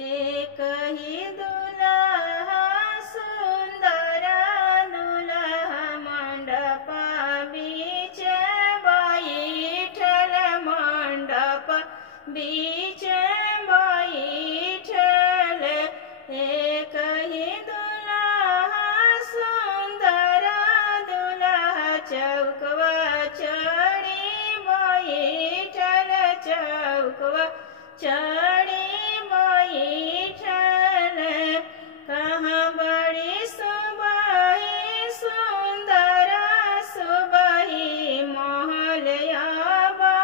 एक ही दुल्हा सुंदर दुल्हा मंडप बीच बैठल मंडप बीच बैठल एक ही दुल्हा सुंदर दुल्हा चौकवा चढ़ी बैठल चौकवा चढ़ी बैठल कहाँ बड़ी सुबही सुंदर सुबही महल आबा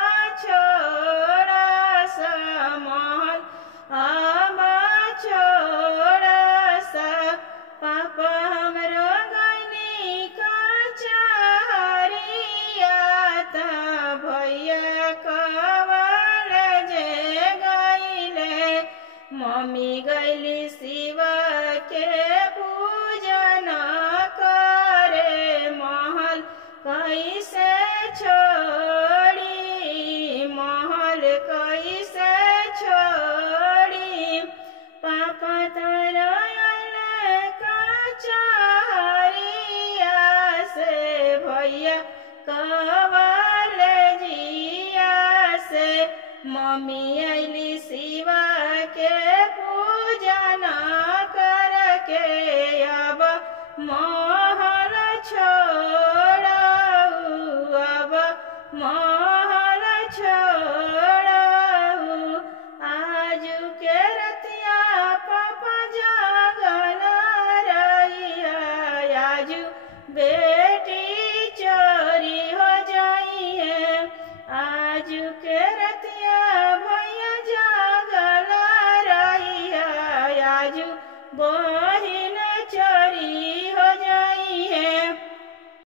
छोड़ा सा महल आबा छोड़ा सा पापा हमरो गनी का चाहरिया ता भैया कवल जे गईले मम्मी गईली शिव के पूजन करे महल कैसे छोड़ी महल कैसे छोड़ी पापा तारा कचहरिया से भैया कवल जिया से मम्मी अली शिव के पूजन करके अब महल छोड़ऊ अब महल छोड़ऊ आजू के रतिया पापा जागल रहिया आजू बेटी चोरी हो जाइए आजू के रतिया भैया जागल रहिया आजू बही